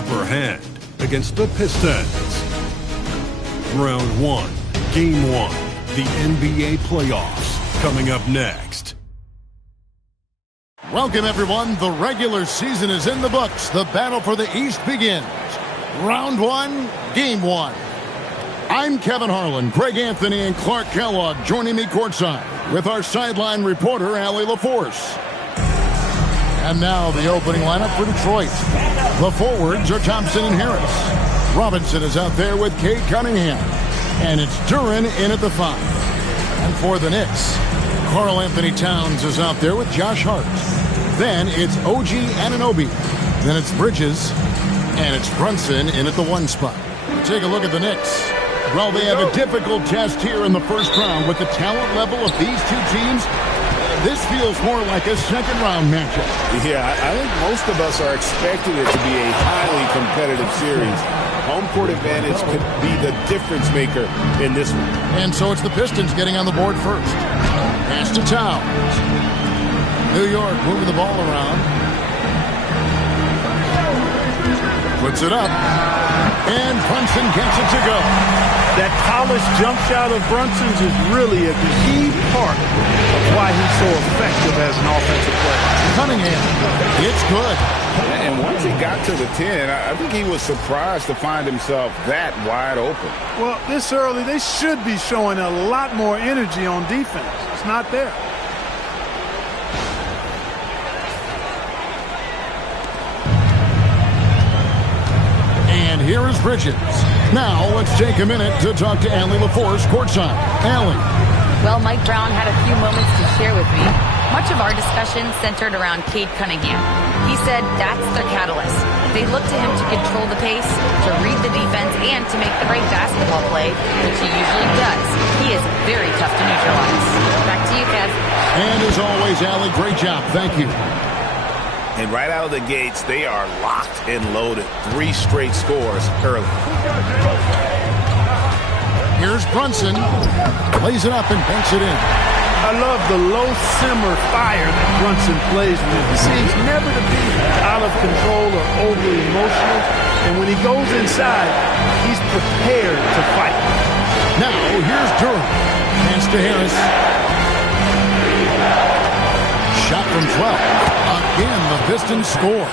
upper hand against the Pistons. Round 1, Game 1, the NBA playoffs, coming up next. Welcome, everyone. The regular season is in the books. The battle for the East begins. Round 1, Game 1. I'm Kevin Harlan, Greg Anthony, and Clark Kellogg joining me courtside with our sideline reporter, Allie LaForce. And now the opening lineup for Detroit. The forwards are Thompson and Harris. Robinson is out there with Cade Cunningham. And it's Duren in at the 5. And for the Knicks, Karl Anthony Towns is out there with Josh Hart. Then it's OG Anunoby. Then it's Bridges. And it's Brunson in at the 1 spot. Take a look at the Knicks. Well, they have a difficult test here in the first round. With the talent level of these two teams, this feels more like a second-round matchup. Yeah, I think most of us are expecting it to be a highly competitive series. Home court advantage could be the difference maker in this one. And so it's the Pistons getting on the board first. Pass to Towns. New York moving the ball around. Puts it up. And Brunson gets it to go. That polished jump shot of Brunson's is really a key part of why he's so effective as an offensive player. Cunningham, it's good. And once he got to the 10, I think he was surprised to find himself that wide open. Well, this early, they should be showing a lot more energy on defense. It's not there. And here is Bridges. Now let's take a minute to talk to Allie LaForce courtside. Allie. Well, Mike Brown had a few moments to share with me. Much of our discussion centered around Cade Cunningham. He said that's their catalyst. They look to him to control the pace, to read the defense, and to make the right basketball play, which he usually does. He is very tough to neutralize. Back to you, Kev. And as always, Allie, great job. Thank you. And right out of the gates, they are locked and loaded. 3 straight scores early. Here's Brunson. Plays it up and banks it in. I love the low simmer fire that Brunson plays with. He seems never to be out of control or overly emotional. And when he goes inside, he's prepared to fight. Now, here's Duren. Pass to Harris. Shot from 12. Again, the Pistons score.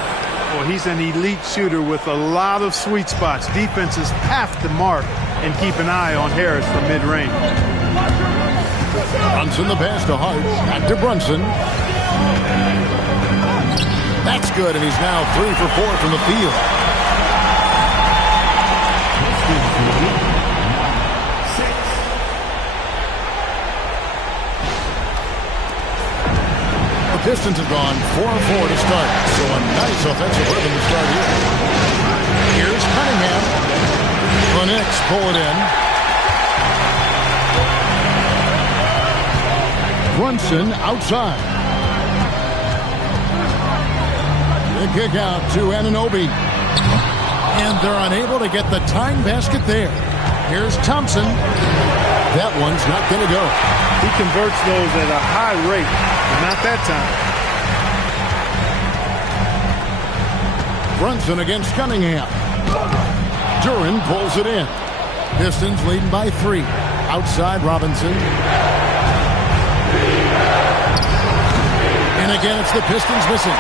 Well, he's an elite shooter with a lot of sweet spots. Defenses have to mark and keep an eye on Harris from mid-range. Brunson the pass to Hart. Back to Brunson. That's good, and he's now 3 for 4 from the field. The Pistons have gone 4-4 to start, so a nice offensive rhythm to start here. Here's Cunningham. The Knicks pull it in. Brunson outside. The kick out to Anunoby. And they're unable to get the tying basket there. Here's Thompson. That one's not going to go. He converts those at a high rate, but not that time. Brunson against Cunningham. Duren pulls it in. Pistons leading by 3. Outside Robinson. And again, it's the Pistons missing.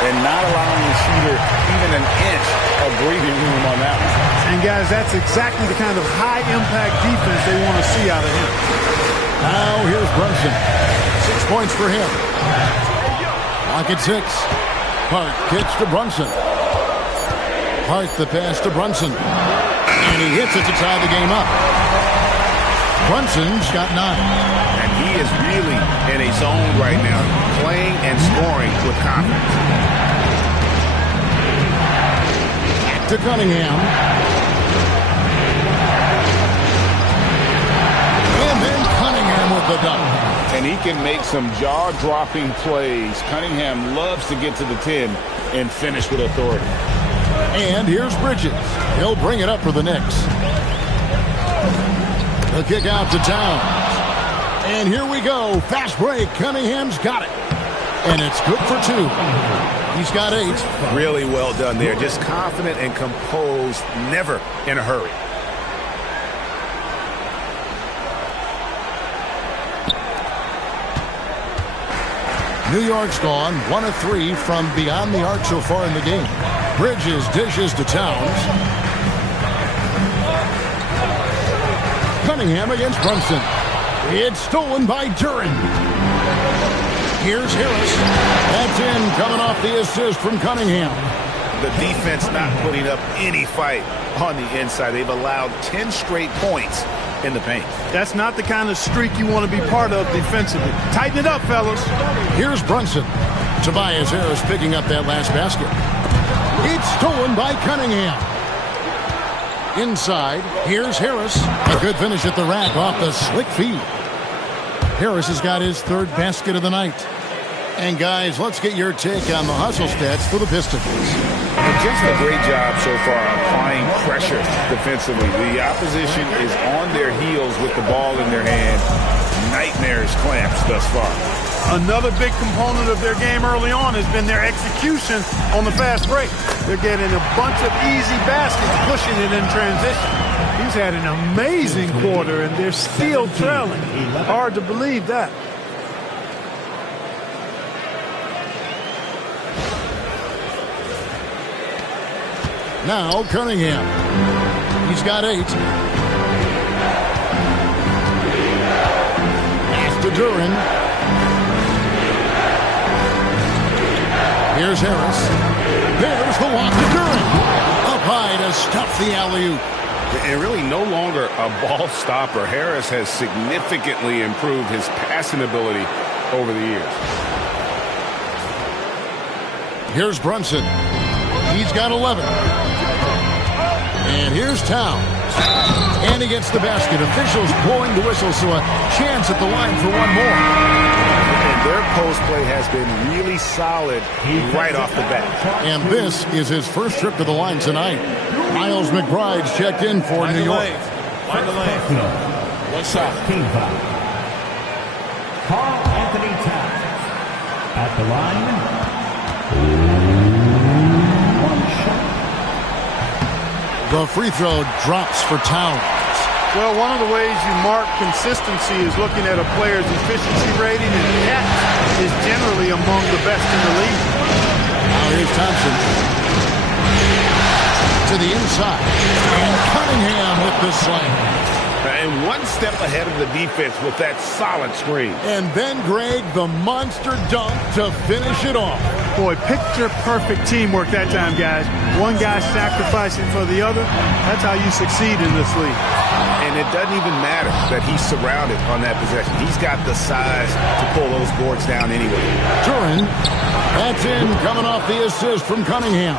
And not allowing the shooter even an inch of breathing room on that one. And guys, that's exactly the kind of high-impact defense they want to see out of him. Now here's Brunson. 6 points for him. Lock at 6. Hart kicks to Brunson. Hart the pass to Brunson. And he hits it to tie the game up. Brunson's got 9. And he is really in a zone right now, playing and scoring with confidence. Back to Cunningham. And then Cunningham with the dunk. And he can make some jaw-dropping plays. Cunningham loves to get to the 10 and finish with authority. And here's Bridges. He'll bring it up for the Knicks. The kick out to Towns. And here we go. Fast break. Cunningham's got it. And it's good for 2. He's got 8. Really well done there. Just confident and composed, never in a hurry. New York's gone 1 of 3 from beyond the arc so far in the game. Bridges dishes to Towns. Cunningham against Brunson. It's stolen by Duren. Here's Harris. That's in, coming off the assist from Cunningham. The defense not putting up any fight on the inside. They've allowed 10 straight points in the paint. That's not the kind of streak you want to be part of defensively. Tighten it up, fellas. Here's Brunson. Tobias Harris picking up that last basket. It's stolen by Cunningham. Inside, here's Harris. A good finish at the rack off the slick feed. Harris has got his 3rd basket of the night. And guys, let's get your take on the hustle stats for the Pistons. Just a great job so far applying pressure defensively. The opposition is on their heels with the ball in their hand. Nightmares clamps thus far. Another big component of their game early on has been their execution on the fast break. They're getting a bunch of easy baskets, pushing it in transition. He's had an amazing quarter, and they're still trailing. Hard to believe that. Now Cunningham. He's got 8. Pass to Duren. Here's Harris. There's the walk to Duren. Up high to stuff the alley-oop. And really no longer a ball stopper. Harris has significantly improved his passing ability over the years. Here's Brunson. He's got 11. And here's Towns. And he gets the basket. Officials blowing the whistle, so a chance at the line for one more. And their post play has been really solid right off the bat. And this is his first trip to the line tonight. Miles McBride's checked in for New York. Find the lane. One shot. Team foul. Carl Anthony Towns at the line. The free throw drops for Towns. Well, one of the ways you mark consistency is looking at a player's efficiency rating, and that is generally among the best in the league. Now here's Thompson. To the inside. And Cunningham with the slam. And one step ahead of the defense with that solid screen. And then, Greg, the monster dunk to finish it off. Boy, picture-perfect teamwork that time, guys. One guy sacrificing for the other. That's how you succeed in this league. And it doesn't even matter that he's surrounded on that possession. He's got the size to pull those boards down anyway. Duren, that's in, coming off the assist from Cunningham.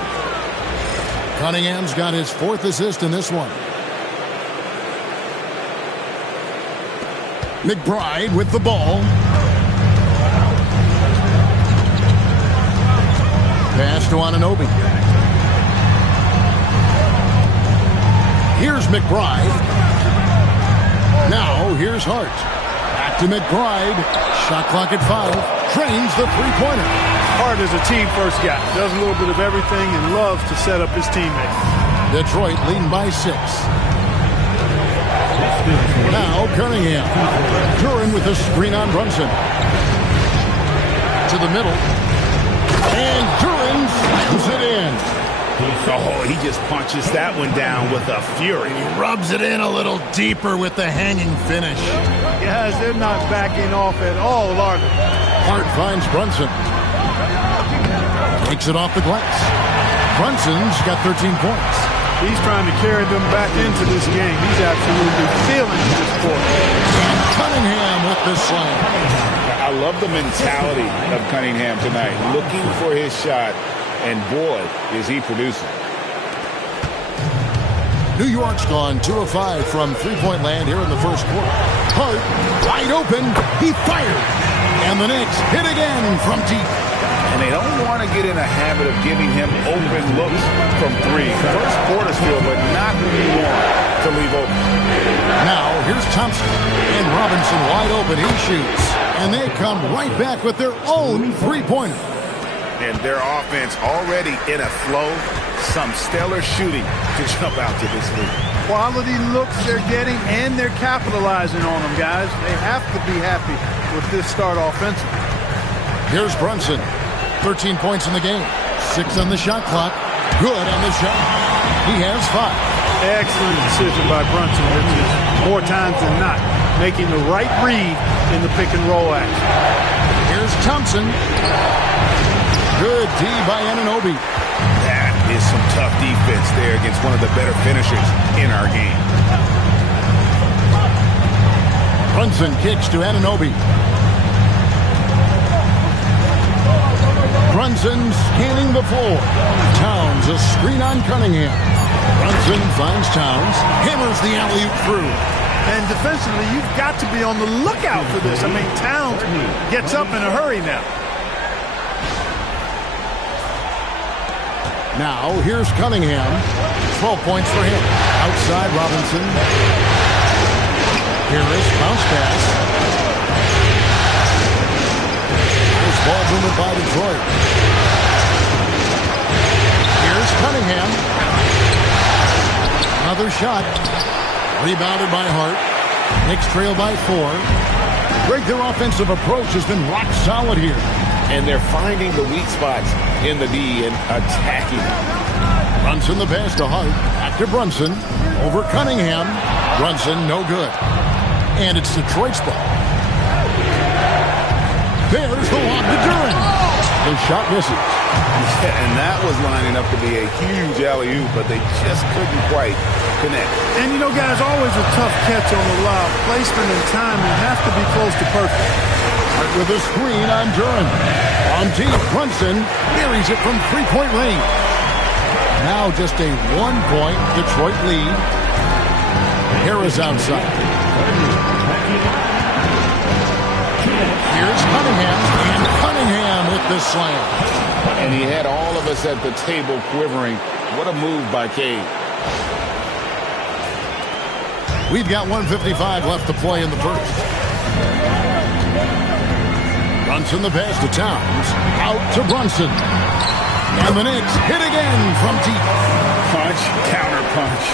Cunningham's got his 4th assist in this one. McBride with the ball. Pass to Anunoby. Here's McBride. Now here's Hart. Back to McBride. Shot clock at 5. Trains the three-pointer. Hart is a team-first guy. Does a little bit of everything and loves to set up his teammates. Detroit leading by 6. Now Cunningham. Duren with a screen on Brunson. To the middle. And Duren slams it in. Oh, he just punches that one down with a fury. He rubs it in a little deeper with the hanging finish. Guys, they're not backing off at all, are they? Hart finds Brunson. Takes it off the glass. Brunson's got 13 points. He's trying to carry them back into this game. He's absolutely feeling this quarter. And Cunningham with the slam. I love the mentality of Cunningham tonight. Looking for his shot, and boy, is he producing. New York's gone 2 of 5 from three-point land here in the first quarter. Hart, wide open, he fired. And the Knicks hit again from deep. And they don't want to get in a habit of giving him open looks from 3. First quarter's field, but not who you want to leave open. Now, here's Thompson. And Robinson wide open, he shoots. And they come right back with their own three-pointer. And their offense already in a flow. Some stellar shooting to jump out to this lead. Quality looks they're getting, and they're capitalizing on them, guys. They have to be happy with this start offensively. Here's Brunson. 13 points in the game. 6 on the shot clock. Good on the shot. He has 5. Excellent decision by Brunson, which is more times than not making the right read in the pick and roll action. Here's Thompson. Good D by Anunoby. That is some tough defense there against one of the better finishers in our game. Brunson kicks to Anunoby. Brunson scanning the floor. Towns a screen on Cunningham. Brunson finds Towns, hammers the alley-oop through. And defensively, you've got to be on the lookout for this. I mean, Towns gets up in a hurry now. Now, here's Cunningham. 12 points for him. Outside Robinson. Harris, bounce pass. Nice ball movement by Detroit. Here's Cunningham. Another shot. Rebounded by Hart. Knicks trail by 4. Greg, their offensive approach has been rock solid here. And they're finding the weak spots in the D and attacking. Brunson the pass to Hart. Back to Brunson. Over Cunningham. Brunson no good. And it's Detroit's ball. There's the lob to Duren. The shot misses. Yeah, and that was lining up to be a huge alley-oop, but they just couldn't quite connect. And, you know, guys, always a tough catch on the lob. Placement and timing have to be close to perfect. Hart with a screen on Duren. On deep, Brunson buries it from three-point range. Now just a 1-point Detroit lead. Harris outside. Here's Cunningham, and Cunningham with the slam. And he had all of us at the table quivering. What a move by Cade. We've got 1:55 left to play in the first. Brunson the pass to Towns. Out to Brunson. And the Knicks hit again from deep. Punch, counter punch.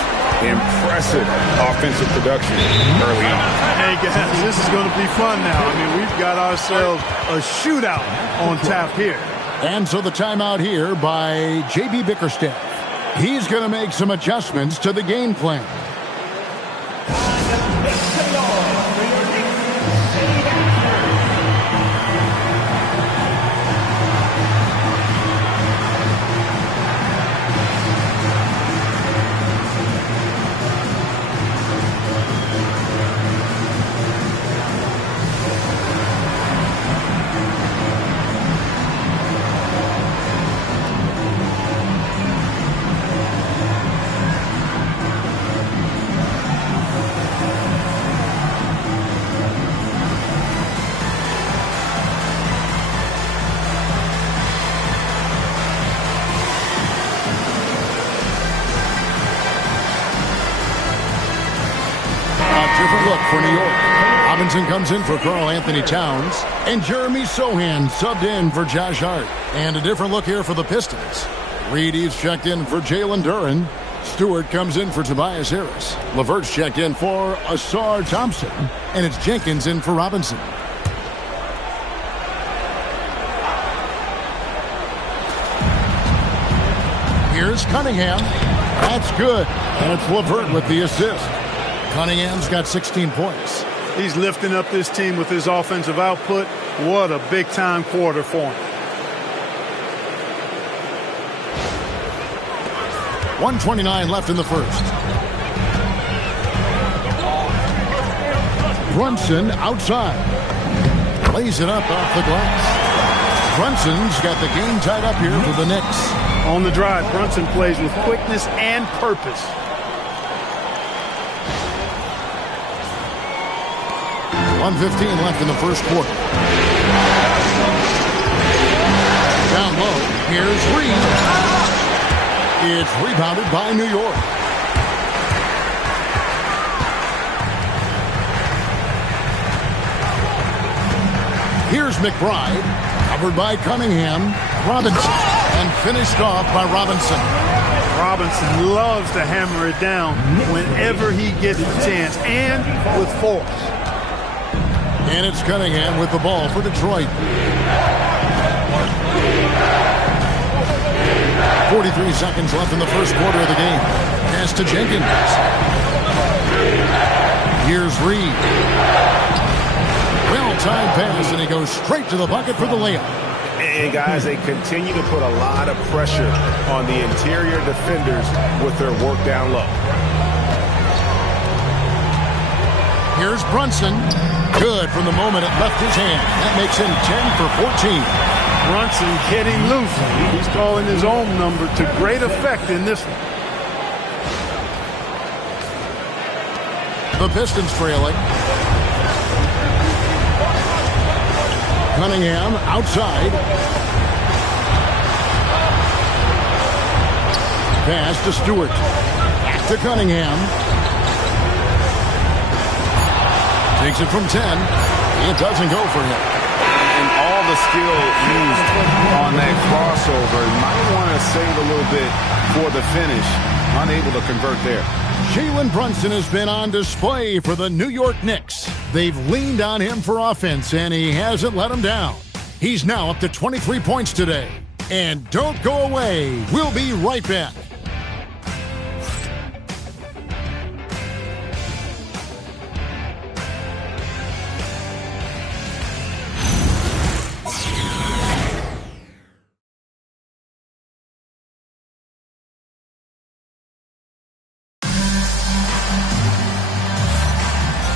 Impressive offensive production early on. Hey, guys, this is going to be fun now. I mean, we've got ourselves a shootout on tap here. And so the timeout here by J.B. Bickerstaff. He's going to make some adjustments to the game plan. For New York, Robinson comes in for Karl Anthony Towns, and Jeremy Sohan subbed in for Josh Hart. And a different look here for the Pistons. Reed Eves checked in for Jalen Duren. Stewart comes in for Tobias Harris. LeVert's checked in for Asar Thompson, and it's Jenkins in for Robinson. Here's Cunningham. That's good, and it's LeVert with the assist. Cunningham's got 16 points. He's lifting up this team with his offensive output. What a big-time quarter for him. 1:29 left in the first. Brunson outside. Lays it up off the glass. Brunson's got the game tied up here for the Knicks. On the drive, Brunson plays with quickness and purpose. 1:15 left in the first quarter. Down low. Here's Reed. It's rebounded by New York. Here's McBride. Covered by Cunningham. Robinson. And finished off by Robinson. Robinson loves to hammer it down whenever he gets the chance, and with force. And it's Cunningham with the ball for Detroit. 43 seconds left in the first quarter of the game. Pass to Jenkins. Here's Reed. Well-timed pass, and he goes straight to the bucket for the layup. And guys, they continue to put a lot of pressure on the interior defenders with their work down low. Here's Brunson. Good from the moment it left his hand. That makes him 10 for 14. Brunson getting loose. He's calling his own number to great effect in this one. The Pistons trailing. Cunningham outside. Pass to Stewart. Back to Cunningham. Takes it from 10. It doesn't go for him. And all the skill used on that crossover. Might want to save a little bit for the finish. Unable to convert there. Jalen Brunson has been on display for the New York Knicks. They've leaned on him for offense, and he hasn't let them down. He's now up to 23 points today. And don't go away. We'll be right back.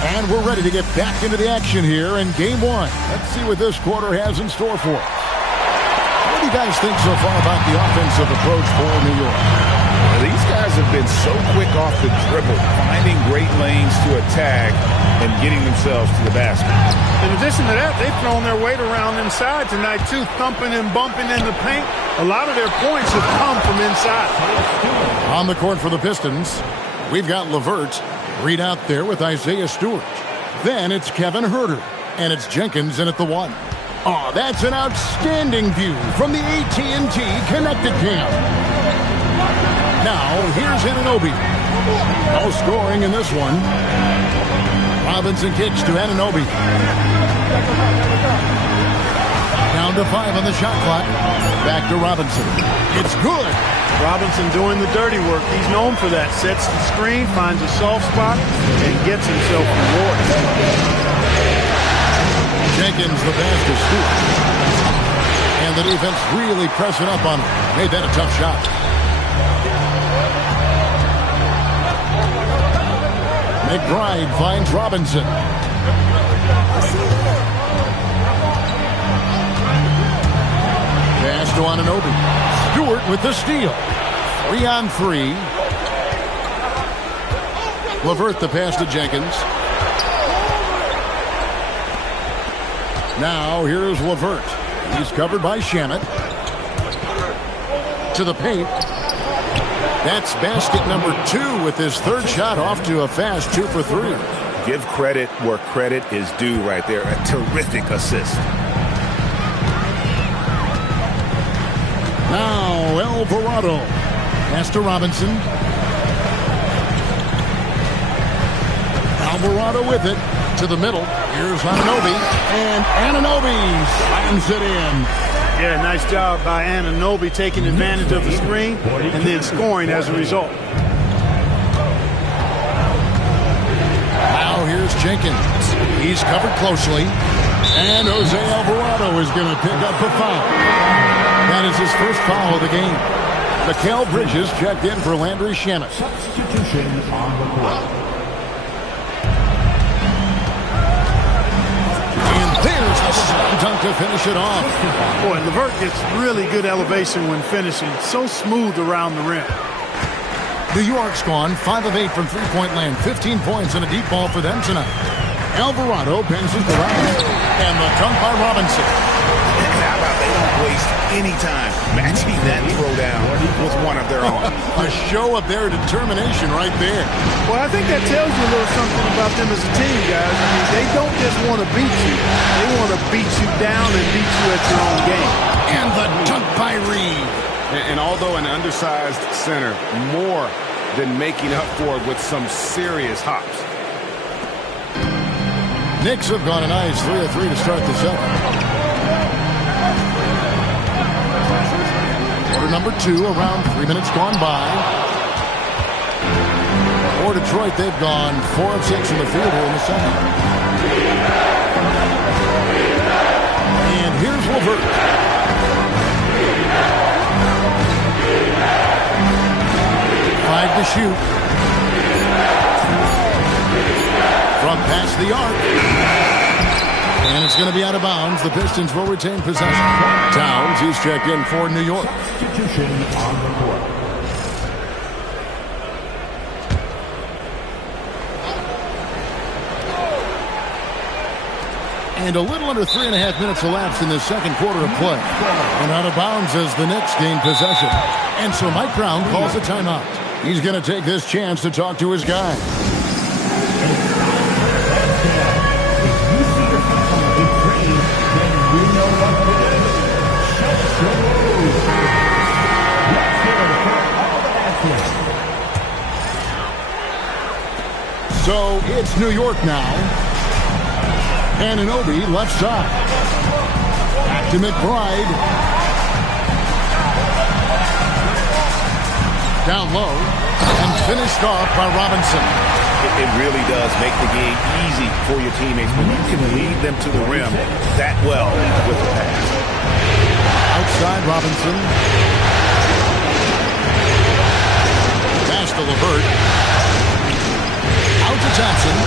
And we're ready to get back into the action here in Game 1. Let's see what this quarter has in store for us. What do you guys think so far about the offensive approach for New York? Well, these guys have been so quick off the dribble, finding great lanes to attack and getting themselves to the basket. In addition to that, they've thrown their weight around inside tonight, too, thumping and bumping in the paint. A lot of their points have come from inside. On the court for the Pistons, we've got LeVert. Reed out there with Isaiah Stewart. Then it's Kevin Huerter. And it's Jenkins in at the 1. Oh, that's an outstanding view from the AT&T Connected Cam. Now, here's Anunoby. No scoring in this one. Robinson kicks to Anunoby. Down to 5 on the shot clock. Back to Robinson. It's good. Robinson doing the dirty work. He's known for that. Sets the screen, finds a soft spot, and gets himself rewarded. Jenkins, the pass to Stewart. And the defense really pressing up on him. Made that a tough shot. McBride finds Robinson. Pass to Anunoby. Stewart with the steal. 3-on-3. LeVert the pass to Jenkins. Now here's LeVert. He's covered by Shamet. To the paint. That's basket number 2 with his third shot off to a fast 2 for 3. Give credit where credit is due right there. A terrific assist. Now Alvarado. Pass to Robinson. Alvarado with it. To the middle. Here's Anunoby. And Anunoby slams it in. Yeah, nice job by Anunoby taking advantage of the screen and then scoring as a result. Now here's Jenkins. He's covered closely. And Jose Alvarado is going to pick up a foul. That is his first foul of the game. Mikal Bridges checked in for Landry Shamet. Substitution on the court. And there's the slam dunk to finish it off. Boy, LeVert gets really good elevation when finishing. So smooth around the rim. New York's gone 5 of 8 from three-point land. 15 points and a deep ball for them tonight. Alvarado passes to Robinson. And the dunk by Robinson. How about they don't waste any time matching that throwdown with one of their own. A show of their determination right there. Well, I think that tells you a little something about them as a team, guys. They don't just want to beat you. They want to beat you down and beat you at your own game. And the dunk by Reed. And although an undersized center, more than making up for it with some serious hops. Knicks have gone a nice 3 of 3 to start the second. Quarter number 2, around 3 minutes gone by. For Detroit, they've gone 4 of 6 in the field here in the second. And here's LeVert. 5 to shoot. From past the arc. And it's going to be out of bounds. The Pistons will retain possession. Towns, he's checked in for New York. Substitution on the court. And a little under 3.5 minutes elapsed in the second quarter of play. And out of bounds as the Knicks gain possession. And so Mike Brown calls a timeout. He's going to take this chance to talk to his guy. So it's New York now. Anunoby left side. Back to McBride. Down low. And finished off by Robinson. It really does make the game easy for your teammates when you can lead them to the rim that well with the pass. Outside Robinson. Pass to LeVert. Out to Thompson.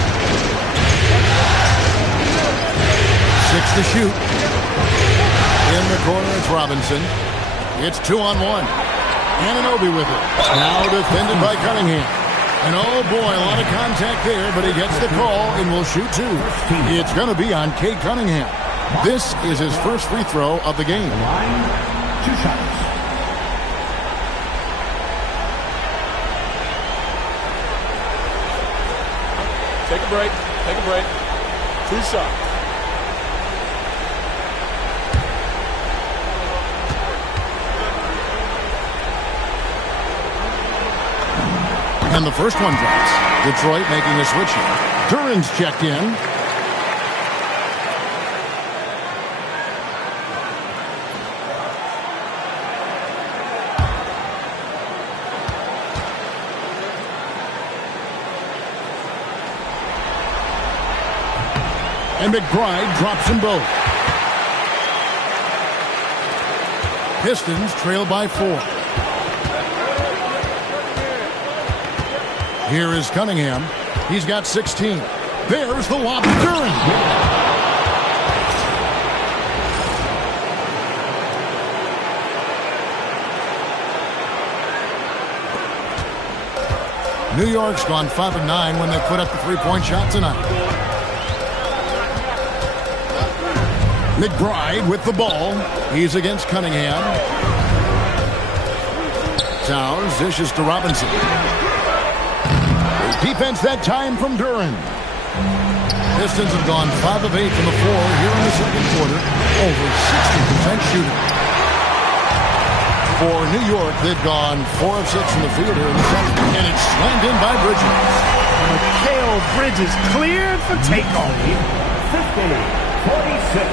6 to shoot. In the corner, it's Robinson. It's 2-on-1. Anunoby with it. Now defended by Cunningham. And oh boy, a lot of contact there, but he gets the call and will shoot 2. It's going to be on Cade Cunningham. This is his first free throw of the game. Line, 2 shots. Take a break. Take a break. 2 shots. And the first one drops. Detroit making a switch here. Duran's checked in. And McBride drops them both. Pistons trail by 4. Here is Cunningham. He's got 16. There's the lob to Duran. New York's gone 5 of 9 when they put up the three-point shot tonight. McBride with the ball. He's against Cunningham. Towns dishes to Robinson. Defense that time from Duran. Pistons have gone 5 of 8 from the floor here in the second quarter. Over 60% shooting. For New York, they've gone 4 of 6 in the field here in the second. And it's slammed in by Bridges. Mikal Bridges cleared for takeoff. 50-46.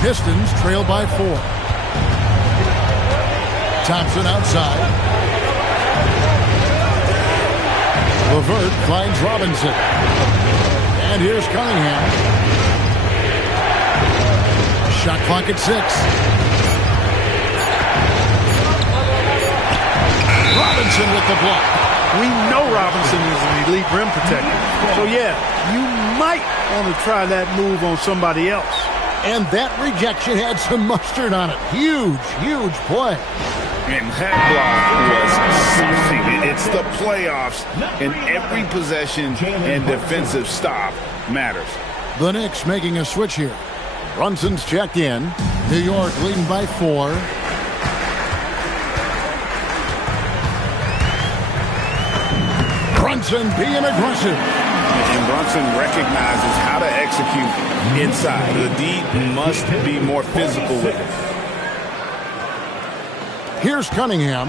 Pistons trail by 4. Thompson outside. LeVert finds Robinson. And here's Cunningham. Shot clock at 6. Robinson with the block. We know Robinson is an elite rim protector. So, yeah, you might want to try that move on somebody else. And that rejection had some mustard on it. Huge, huge play. And that block was something. It's the playoffs, and every possession and defensive stop matters. The Knicks making a switch here. Brunson's checked in. New York leading by 4. Brunson being aggressive. And Brunson recognizes how to execute inside. The D must be more physical with it. Here's Cunningham.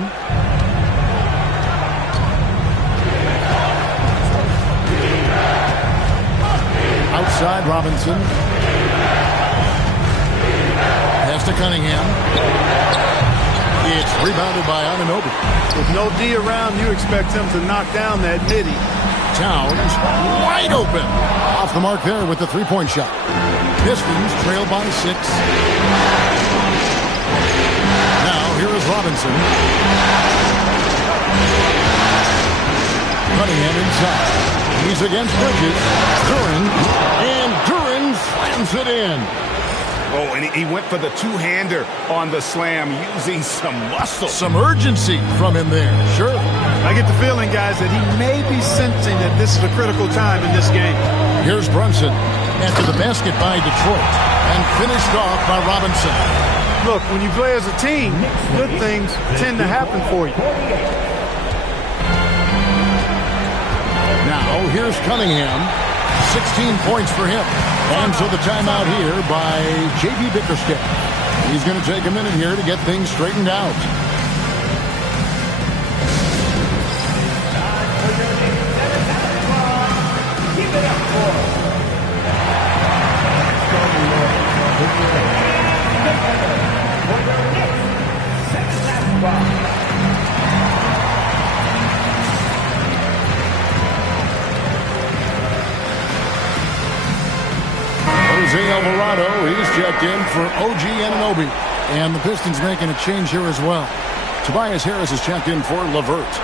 Outside Robinson. Pass to Cunningham. It's rebounded by Anunoby. With no D around, you expect him to knock down that midi. Towns wide open. Off the mark there with the three-point shot. Pistons trail by 6. Now here is Robinson. Cunningham inside. He's against Bridges. Duren. And Duren slams it in. Oh, and he went for the two-hander on the slam using some muscle. Some urgency from him there. Sure. I get the feeling, guys, that he may be sensing that this is a critical time in this game. Here's Brunson. After the basket by Detroit. And finished off by Robinson. Look, when you play as a team, good things tend to happen for you. Now, here's Cunningham. 16 points for him. And so the timeout here by J.B. Bickerstaff. He's going to take a minute here to get things straightened out. Keep it up for Jose Alvarado, he's checked in for OG Anunoby. And the Pistons making a change here as well. Tobias Harris is checked in for LeVert.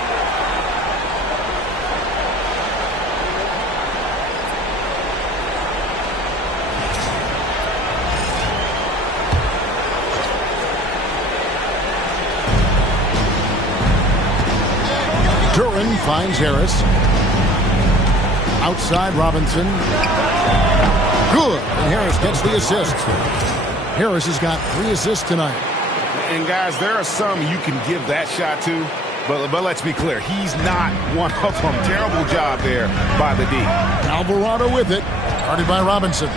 Duren finds Harris. Outside Robinson. Good. And Harris gets the assist. Harris has got 3 assists tonight. And guys, there are some you can give that shot to, but let's be clear, he's not one of them. Terrible job there by the D. Alvarado with it. Guarded by Robinson.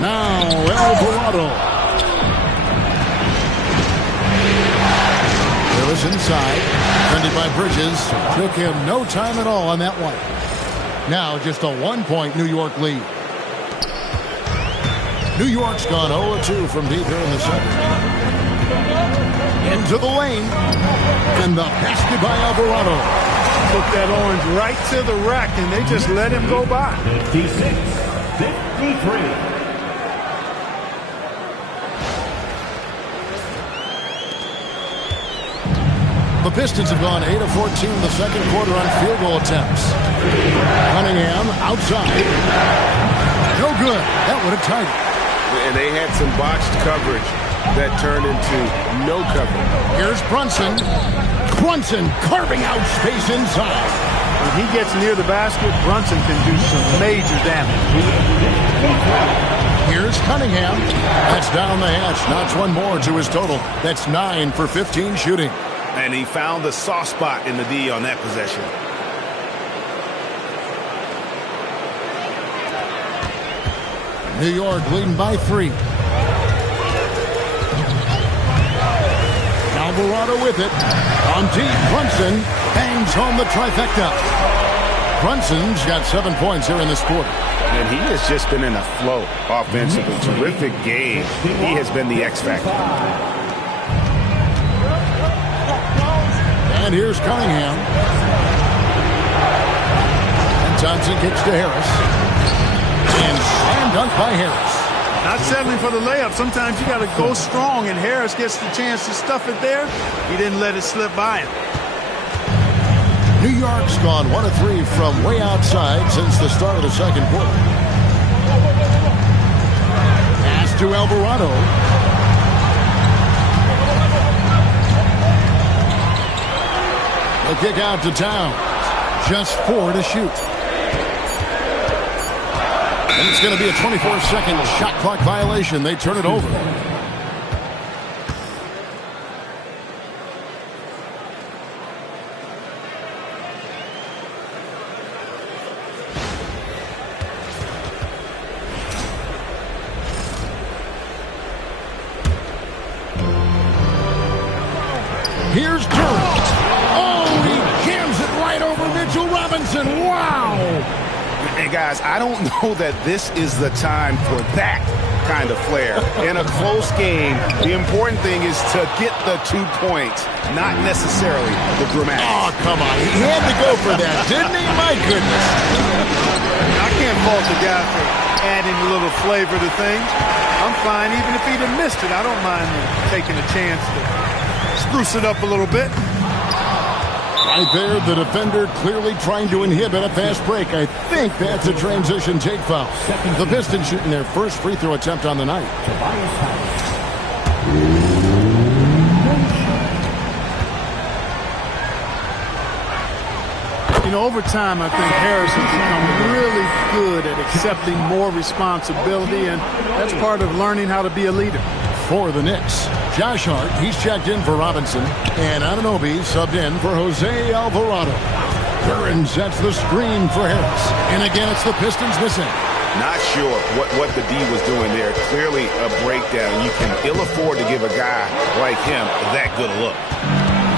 Now Alvarado. Harris inside. Defended by Bridges. Took him no time at all on that one. Now just a 1-point New York lead. New York's gone 0-2 from deep here in the second. Into the lane. And the basket by Alvarado. Took that orange right to the rack, and they just let him go by. 56-53. The Pistons have gone 8 of 14 in the second quarter on field goal attempts. Cunningham outside. No good. That would have tied it. And they had some botched coverage that turned into no coverage. Here's Brunson. Brunson carving out space inside. When he gets near the basket, Brunson can do some major damage. Here's Cunningham. That's down the hatch. Knocks one more to his total. That's 9 for 15 shooting. And he found the soft spot in the D on that possession. New York leading by 3. Alvarado with it. On deep, Brunson bangs home the trifecta. Brunson's got 7 points here in this quarter. And he has just been in a flow offensively. Terrific game. He has been the X factor. And here's Cunningham. And Thompson kicks to Harris. And slam dunk by Harris. Not settling for the layup. Sometimes you got to go strong, and Harris gets the chance to stuff it there. He didn't let it slip by him. New York's gone 1 of 3 from way outside since the start of the second quarter. Pass to Alvarado. The kick out to Towns. Just 4 to shoot. And it's going to be a 24-second shot clock violation. They turn it over. Here's Durant. Oh, he jams it right over Mitchell Robinson. Wow. Hey, guys, I don't know that this is the time for that kind of flair. In a close game, the important thing is to get the 2 points, not necessarily the dramatics. Oh, come on. He had to go for that, didn't he? My goodness. I can't fault the guy for adding a little flavor to things. I'm fine even if he'd have missed it. I don't mind taking a chance to spruce it up a little bit. Right there, the defender clearly trying to inhibit a fast break. I think that's a transition take foul. The Pistons shooting their first free throw attempt on the night. Over time, I think Harris has become really good at accepting more responsibility, and that's part of learning how to be a leader. For the Knicks, Josh Hart, he's checked in for Robinson, and Anunoby subbed in for Jose Alvarado. Curran sets the screen for Harris, and again it's the Pistons missing. Not sure what the D was doing there. Clearly a breakdown. You can ill afford to give a guy like him that good a look.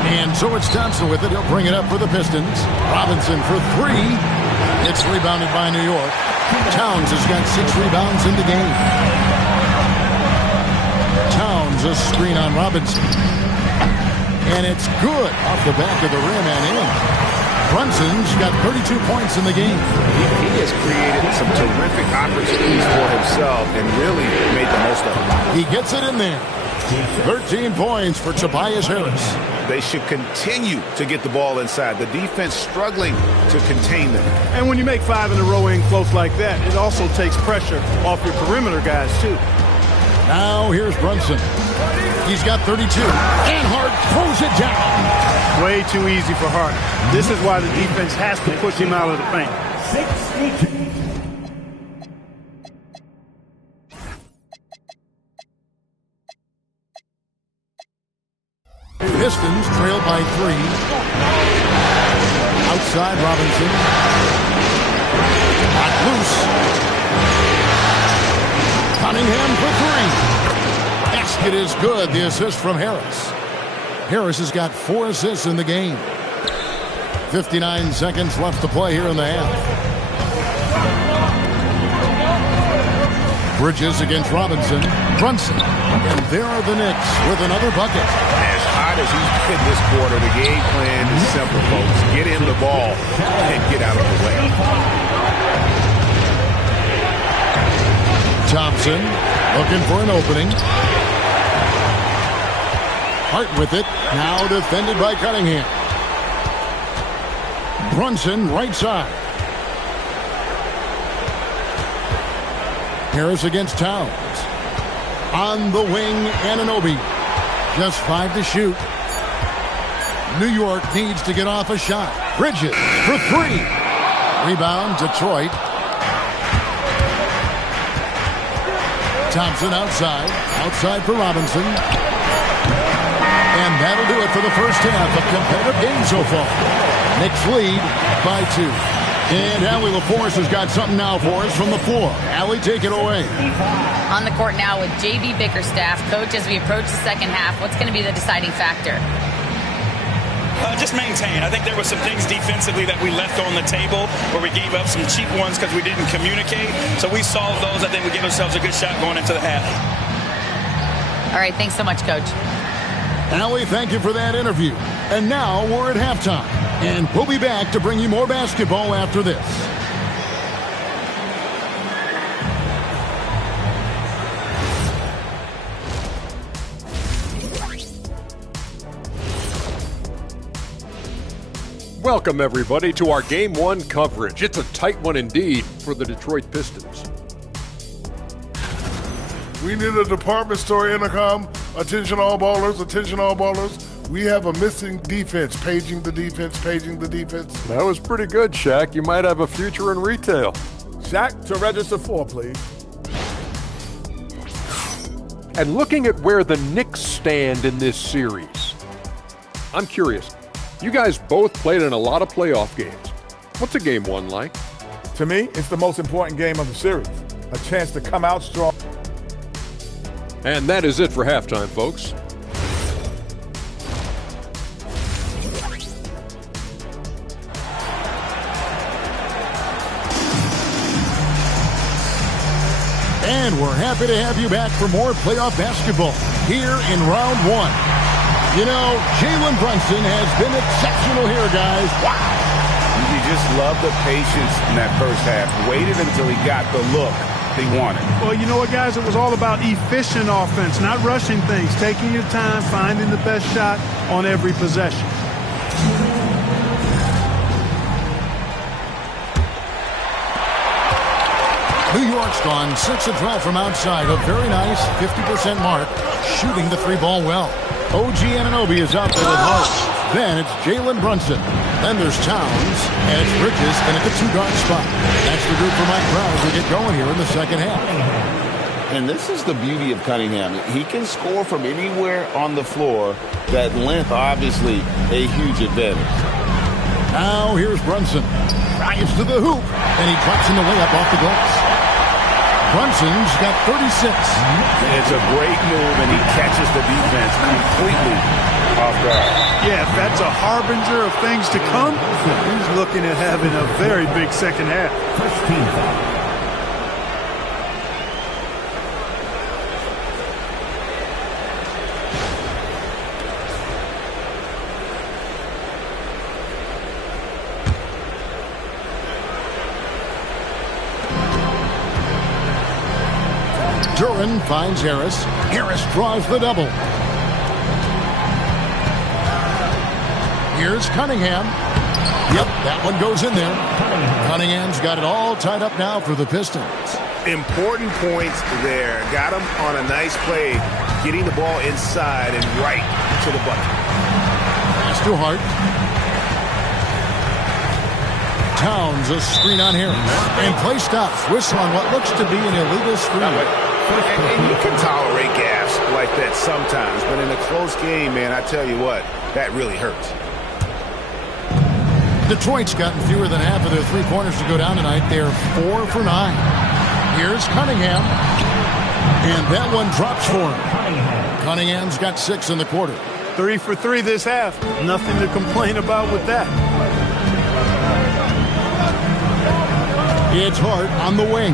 And so it's Thompson with it. He'll bring it up for the Pistons. Robinson for 3. It's rebounded by New York. Towns has got 6 rebounds in the game. Towns a screen on Robinson. And it's good off the back of the rim and in. Brunson's got 32 points in the game. He has created some terrific opportunities for himself and really made the most of it. He gets it in there. 13 points for Tobias Harris. They should continue to get the ball inside. The defense struggling to contain them. And when you make 5 in a row in close like that, it also takes pressure off your perimeter guys, too. Now here's Brunson. He's got 32. And Hart throws it down. Way too easy for Hart. This is why the defense has to push him out of the paint. 6-8. Pistons trail by 3. Outside Robinson. Not loose. Cunningham for 3. Basket is good. The assist from Harris. Harris has got 4 assists in the game. 59 seconds left to play here in the half. Bridges against Robinson. Brunson. And there are the Knicks with another bucket. As he's in this quarter, the game plan is simple, folks. Get in the ball and get out of the way. Thompson looking for an opening. Hart with it. Now defended by Cunningham. Brunson right side. Harris against Towns. On the wing, Anunoby. Just 5 to shoot. New York needs to get off a shot. Bridges for 3. Rebound, Detroit. Thompson outside. Outside for Robinson. And that'll do it for the first half of competitive game so far. Knicks lead by 2. And Allie LaForce has got something now for us from the floor. Allie, take it away. On the court now with J.B. Bickerstaff. Coach, as we approach the second half, what's going to be the deciding factor? Just maintain. I think there were some things defensively that we left on the table where we gave up some cheap ones because we didn't communicate. So we solved those. I think we gave ourselves a good shot going into the half. All right, thanks so much, Coach. Allie, thank you for that interview. And now we're at halftime. And we'll be back to bring you more basketball after this. Welcome, everybody, to our Game 1 coverage. It's a tight one indeed for the Detroit Pistons. We need a department store intercom. Attention all ballers, attention all ballers. We have a missing defense. Paging the defense, paging the defense. That was pretty good, Shaq. You might have a future in retail. Shaq, to register 4, please. And looking at where the Knicks stand in this series, I'm curious. You guys both played in a lot of playoff games. What's a Game 1 like? To me, it's the most important game of the series. A chance to come out strong. And that is it for halftime, folks. And we're happy to have you back for more playoff basketball here in round one. You know, Jalen Brunson has been exceptional here, guys. Wow. You just love the patience in that first half. Waited until he got the look he wanted. Well, you know what, guys? It was all about efficient offense, not rushing things, taking your time, finding the best shot on every possession. New York's gone 6 of 12 from outside. A very nice 50% mark, shooting the three ball well. OG Anunoby is out there with Hart. Then it's Jalen Brunson. Then there's Towns, and it's Bridges in at the two-guard spot. That's the group for Mike Brown as we get going here in the second half. And this is the beauty of Cunningham. He can score from anywhere on the floor. That length, obviously, a huge advantage. Now here's Brunson. Drives to the hoop, and he drops in the layup off the glass. Brunson's got 36. It's a great move, and he catches the defense completely off guard. Yeah, if that's a harbinger of things to come, he's looking at having a very big second half. First team foul. Duran finds Harris. Harris draws the double. Here's Cunningham. Yep, that one goes in there. Cunningham's got it all tied up now for the Pistons. Important points there. Got him on a nice play, getting the ball inside and right to the bucket. Pass to Hart. Towns, a screen on Harris. And play stops. Whistle on what looks to be an illegal screen. And you can tolerate gaffes like that sometimes, but in a close game, man, I tell you what, that really hurts. Detroit's gotten fewer than half of their three-pointers to go down tonight. They're 4 for 9. Here's Cunningham. And that one drops for him. Cunningham's got 6 in the quarter. 3 for 3 this half. Nothing to complain about with that. It's Hart on the wing.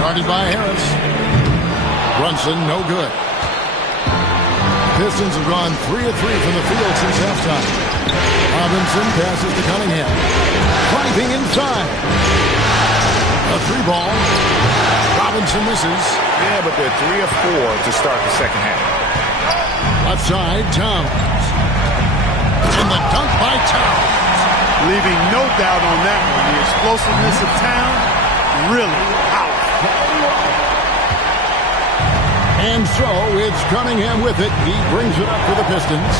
Guarded by Harris. Brunson, no good. Pistons have gone 3 of 3 from the field since halftime. Robinson passes to Cunningham. Driving inside. A 3-ball. Robinson misses. Yeah, but they're 3 of 4 to start the second half. Left side, Towns. And the dunk by Towns. Leaving no doubt on that one. The explosiveness of Towns, really powerful. And so it's Cunningham with it. He brings it up for the Pistons.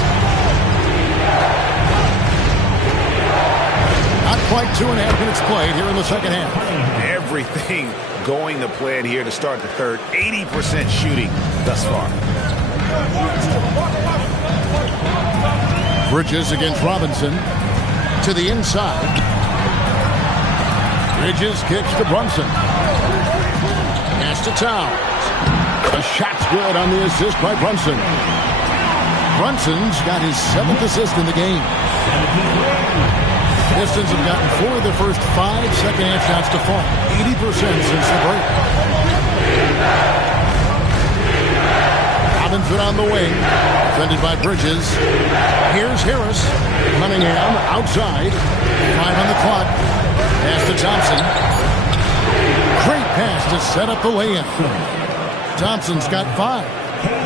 Not quite 2.5 minutes played here in the second half. Everything going to plan here to start the third. 80% shooting thus far. Bridges against Robinson. To the inside. Bridges kicks to Brunson. Pass to Towns. The shot's good on the assist by Brunson. Brunson's got his 7th assist in the game. Pistons have gotten 4 of their first 5 second-half shots to fall. 80% since the break. Robinson on the wing. Defended by Bridges. Here's Harris. Cunningham outside. 5 on the clock. Pass to Thompson. Great pass to set up the lay-in. Thompson's got 5.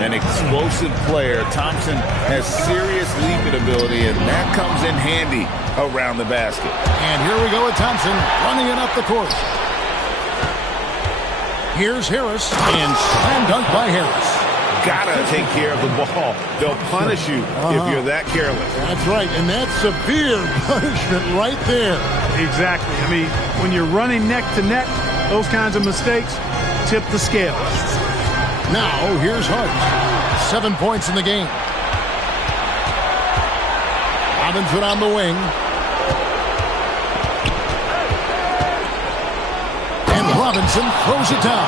An explosive player. Thompson has serious leaping ability, and that comes in handy around the basket. And here we go with Thompson running it up the court. Here's Harris, and slam dunk by Harris. Gotta take care of the ball. They'll punish you if you're that careless. That's right, and that's severe punishment right there. Exactly. I mean, when you're running neck to neck, those kinds of mistakes tip the scales. Now, here's Hart. 7 points in the game. Robinson on the wing. And Robinson throws it down.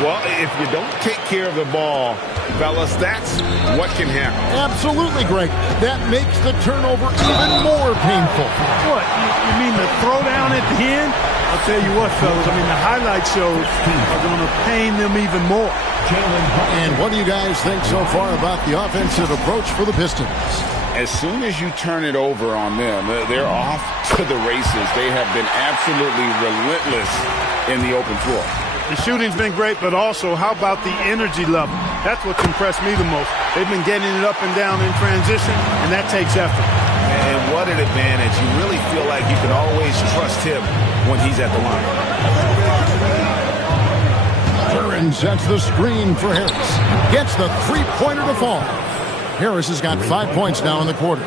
Well, if you don't take care of the ball, fellas, that's what can happen. Absolutely, Greg. That makes the turnover even more painful. What? You mean the throwdown at the end? I'll tell you what, fellas, I mean, the highlight shows are going to pain them even more. And what do you guys think so far about the offensive approach for the Pistons? As soon as you turn it over on them, they're off to the races. They have been absolutely relentless in the open floor. The shooting's been great, but also how about the energy level? That's what's impressed me the most. They've been getting it up and down in transition, and that takes effort. And what an advantage. You really feel like you can always trust him when he's at the line. Duren sets the screen for Harris. Gets the three-pointer to fall. Harris has got 5 points now in the quarter.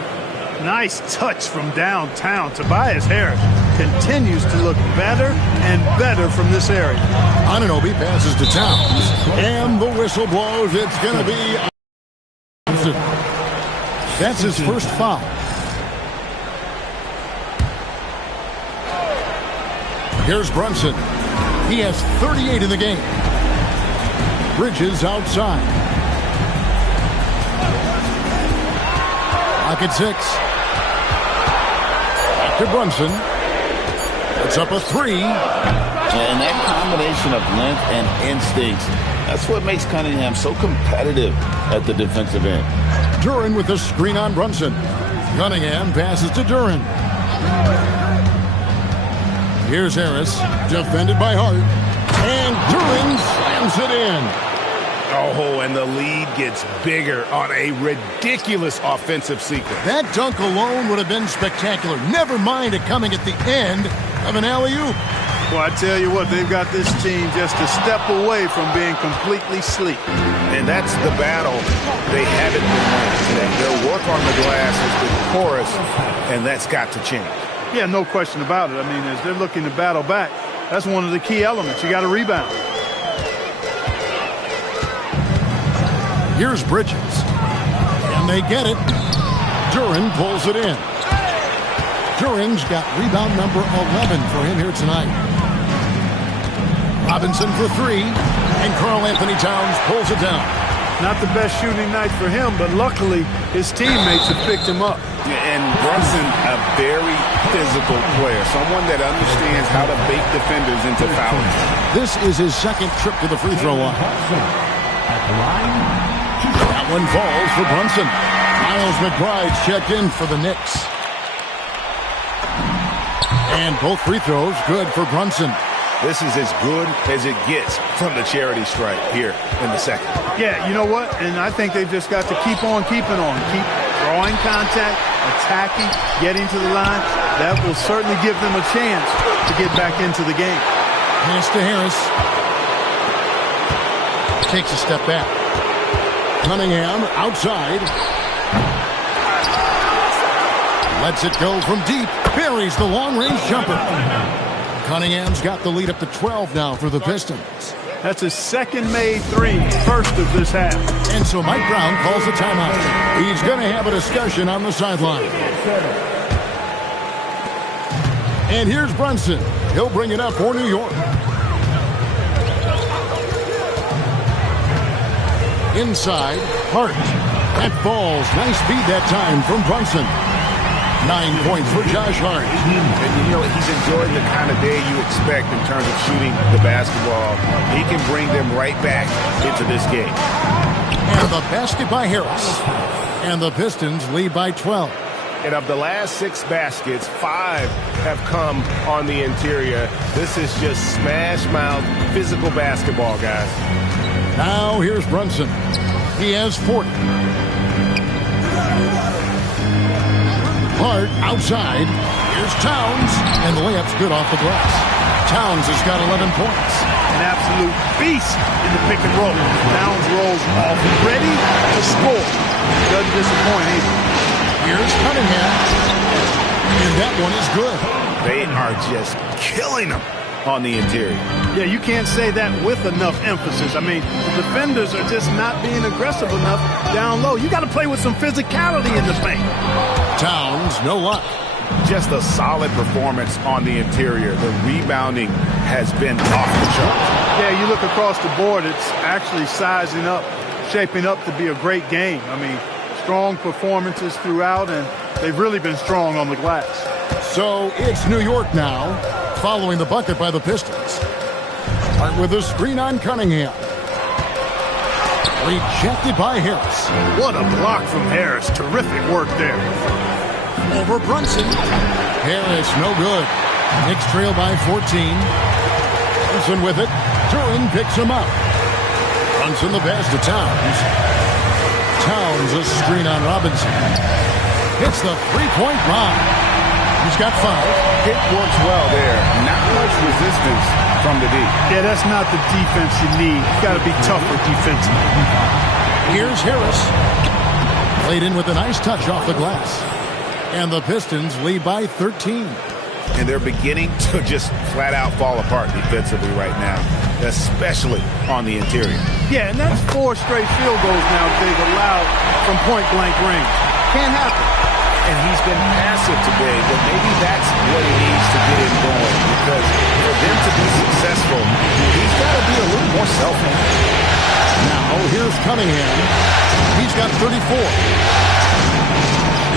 Nice touch from downtown. Tobias Harris continues to look better and better from this area. Anunoby passes to Towns. And the whistle blows. It's going to be... That's his first foul. Here's Brunson. He has 38 in the game. Bridges outside. Pocket 6. To Brunson. It's up a 3. And that combination of length and instincts, that's what makes Cunningham so competitive at the defensive end. Duren with the screen on Brunson. Cunningham passes to Duren. Here's Harris, defended by Hart. And Duren slams it in. Oh, and the lead gets bigger on a ridiculous offensive sequence. That dunk alone would have been spectacular. Never mind it coming at the end of an alley-oop. Well, I tell you what, they've got this team just a step away from being completely sleep. And that's the battle they haven't been winning today. Their work on the glass has been porous, and that's got to change. Yeah, no question about it. I mean, as they're looking to battle back, that's one of the key elements. You got to rebound. Here's Bridges. And they get it. Duren pulls it in. Duren's got rebound number 11 for him here tonight. Robinson for 3. And Karl-Anthony Towns pulls it down. Not the best shooting night for him, but luckily his teammates have picked him up. And Brunson, a very physical player, someone that understands how to bait defenders into fouling. This is his second trip to the free throw line. That one falls for Brunson. Miles McBride's checked in for the Knicks. And both free throws good for Brunson. This is as good as it gets from the charity stripe here in the second. Yeah, you know what? And I think they've just got to keep on keeping on. Keep drawing contact, attacking, getting to the line. That will certainly give them a chance to get back into the game. Pass to Harris. Takes a step back. Cunningham outside. Lets it go from deep. Buries the long-range jumper. Cunningham's got the lead up to 12 now for the Pistons. That's his second made 3, first of this half. And so Mike Brown calls a timeout. He's going to have a discussion on the sideline. And here's Brunson. He'll bring it up for New York. Inside, Hart. That falls. Nice feed that time from Brunson. 9 points for Josh Hart. And you know, he's enjoyed the kind of day you expect in terms of shooting the basketball. He can bring them right back into this game. And the basket by Harris. And the Pistons lead by 12. And of the last 6 baskets, 5 have come on the interior. This is just smash-mouth physical basketball, guys. Now here's Brunson. He has 40. Hart outside. Here's Towns. And the layup's good off the glass. Towns has got 11 points. An absolute beast in the pick and roll. Towns rolls off ready to score. Doesn't disappoint either. Here's Cunningham. And that one is good. They are just killing them on the interior. Yeah, you can't say that with enough emphasis. I mean, the defenders are just not being aggressive enough down low. You got to play with some physicality in the paint. Towns, no luck. Just a solid performance on the interior. The rebounding has been off the charts. Yeah, you look across the board, it's actually sizing up, shaping up to be a great game. I mean, strong performances throughout, and they've really been strong on the glass. So it's New York now, following the bucket by the Pistons. Start with a screen on Cunningham. Rejected by Harris. What a block from Harris. Terrific work there. Over Brunson. Harris, no good. Knicks trail by 14. Brunson with it. Duran picks him up. Brunson the pass to Towns. Towns a screen on Robinson. Hits the three-point line. He's got 5. It works well there. Not much resistance from the D. Yeah, that's not the defense you need. You got to be tougher defensively. Here's Harris. Played in with a nice touch off the glass. And the Pistons lead by 13. And they're beginning to just flat out fall apart defensively right now, especially on the interior. Yeah, and that's 4 straight field goals now they've allowed from point-blank range. Can't happen. And he's been passive today, but maybe that's what he needs to get him going. Because for them to be successful, he's got to be a little more selfish. Now here's Cunningham. He's got 34.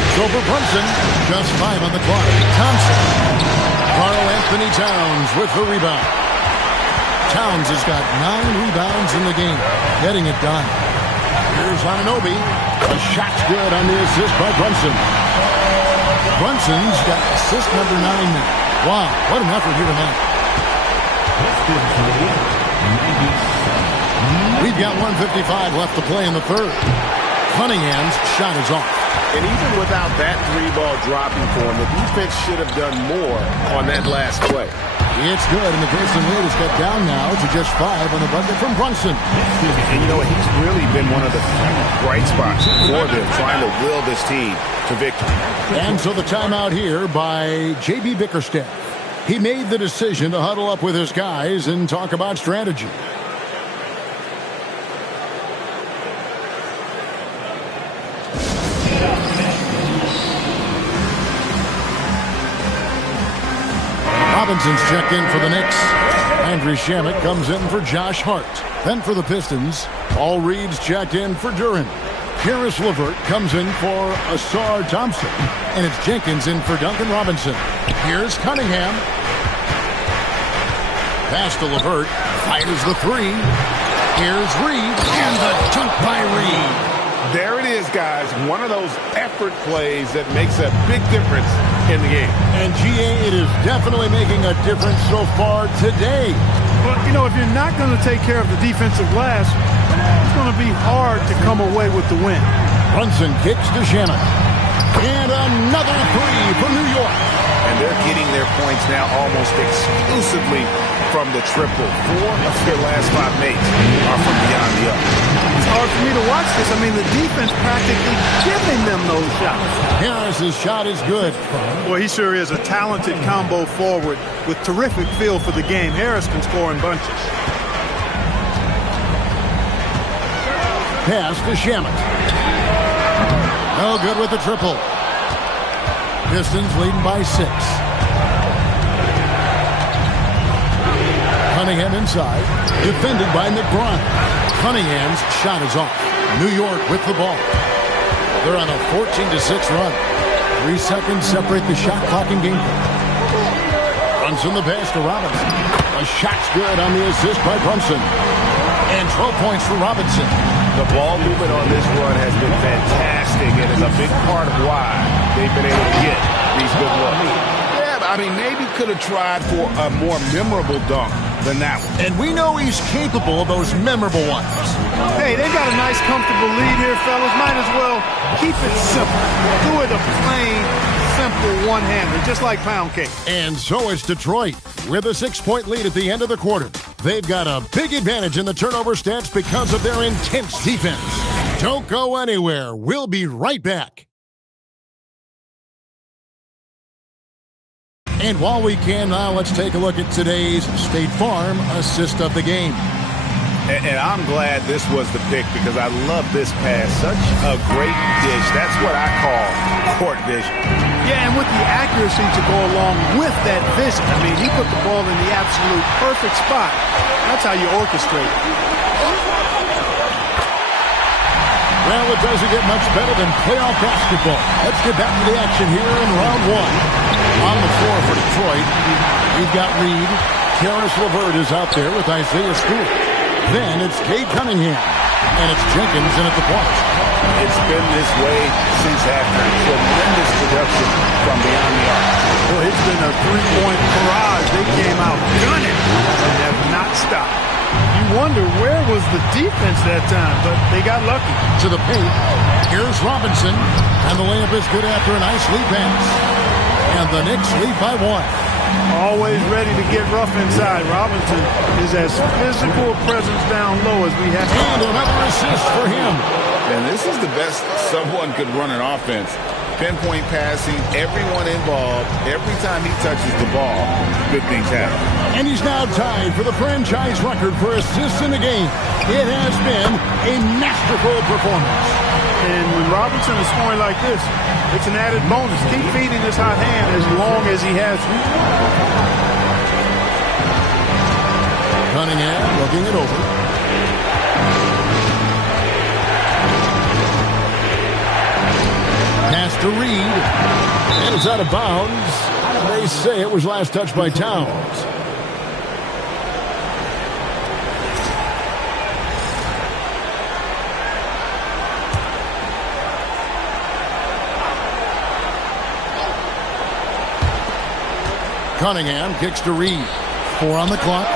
It's over Brunson. Just 5 on the clock. Thompson. Karl-Anthony Towns with the rebound. Towns has got 9 rebounds in the game. Getting it done. Here's Anunoby. A shot's good on the assist by Brunson. Brunson's got assist number 9 now. Wow, what an effort here tonight. We've got 1:55 left to play in the third. Cunningham's shot is off. And even without that 3-ball dropping for him, the defense should have done more on that last play. It's good, and the Piston lead is cut down now to just 5 on the bucket from Brunson. And you know what? He's really been one of the bright spots for them, trying to will this team to victory. And so the timeout here by J.B. Bickerstaff. He made the decision to huddle up with his guys and talk about strategy. Robinson's checked in for the Knicks. Andrew Shamet comes in for Josh Hart. Then for the Pistons, Paul Reed's checked in for Duran. Karis LeVert comes in for Asar Thompson. And it's Jenkins in for Duncan Robinson. Here's Cunningham. Pass to LeVert. Fires the 3. Here's Reed. And the dunk by Reed. There it is, guys. One of those effort plays that makes a big difference in the game. And GA, it is definitely making a difference so far today. But, you know, if you're not going to take care of the defensive glass, it's going to be hard to come away with the win. Brunson kicks to Shannon. And another 3 for New York. And they're getting their points now almost exclusively from the triple. 4 of their last 5 mates are from beyond the arc. It's hard for me to watch this. I mean, the defense practically giving them those shots. Harris's shot is good. Well, he sure is a talented combo forward with terrific feel for the game. Harris can score in bunches. Pass to Shamet. No good with the triple. Pistons leading by 6. Cunningham inside. Defended by McBride. Cunningham's shot is off. New York with the ball. They're on a 14-6 run. 3 seconds separate the shot clock and game clock. Brunson the pass to Robinson. A shot's good on the assist by Brunson. And 12 points for Robinson. The ball movement on this run has been fantastic and is a big part of why they've been able to get these good looks. Yeah, I mean, maybe could have tried for a more memorable dunk than that one. And we know he's capable of those memorable ones. Hey, they got a nice, comfortable lead here, fellas. Might as well keep it simple. Do it a plain, simple one-hander, just like pound cake. And so it's Detroit with a 6-point lead at the end of the quarter. They've got a big advantage in the turnover stats because of their intense defense. Don't go anywhere. We'll be right back. And while we can now, let's take a look at today's State Farm assist of the game. And I'm glad this was the pick because I love this pass. Such a great dish. That's what I call court vision. Yeah, and with the accuracy to go along with that vision. I mean, he put the ball in the absolute perfect spot. That's how you orchestrate. Well, it doesn't get much better than playoff basketball. Let's get back to the action here in round one. On the floor for Detroit, we've got Reed. Karis LeVert is out there with Isaiah Stewart. Then it's Cade Cunningham. And it's Jenkins in at the point. It's been this way since halftime. Tremendous production from beyond the arc. Well, it's been a three-point barrage. They came out gunning and have not stopped. You wonder where was the defense that time, but they got lucky. To the paint. Here's Robinson. And the layup is good after a nice lead pass. And the Knicks lead by one. Always ready to get rough inside. Robinson is as physical a presence down low as we have. And another assist for him. And this is the best someone could run an offense. Pinpoint passing, everyone involved. Every time he touches the ball, good things happen. And he's now tied for the franchise record for assists in the game. It has been a masterful performance. And when Robinson is scoring like this, it's an added bonus. Keep feeding this hot hand as long as he has it. Cunningham looking it over. Pass to Reed. And it's out of bounds. They say it was last touched by Towns. Cunningham kicks to Reed. 4 on the clock.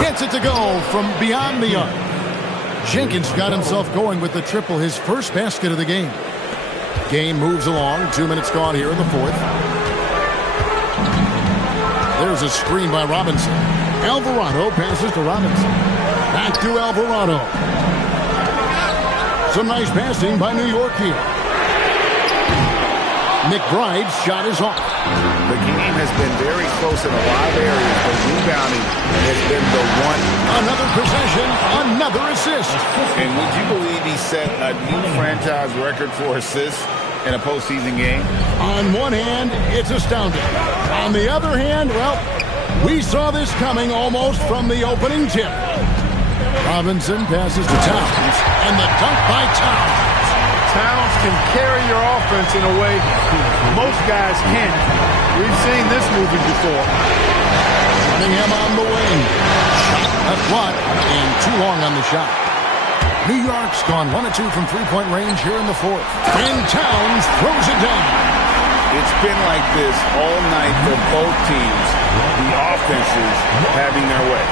Gets it to go from beyond the arc. Jenkins got himself going with the triple, his first basket of the game. Game moves along. 2 minutes gone here in the fourth. There's a screen by Robinson. Alvarado passes to Robinson. Back to Alvarado. Some nice passing by New York here. McBride's shot is off. The game has been very close in a lot of areas, but rebounding has been the one. Another possession, another assist. And would you believe he set a new franchise record for assists in a postseason game? On one hand, it's astounding. On the other hand, well, we saw this coming almost from the opening tip. Robinson passes to Towns, and the dunk by Towns. Towns can carry your offense in a way most guys can't. We've seen this movie before. Cunningham on the wing. Shot left block, and too long on the shot. New York's gone 1 of 2 from three-point range here in the fourth. And Towns throws it down. It's been like this all night for both teams. The offenses having their way.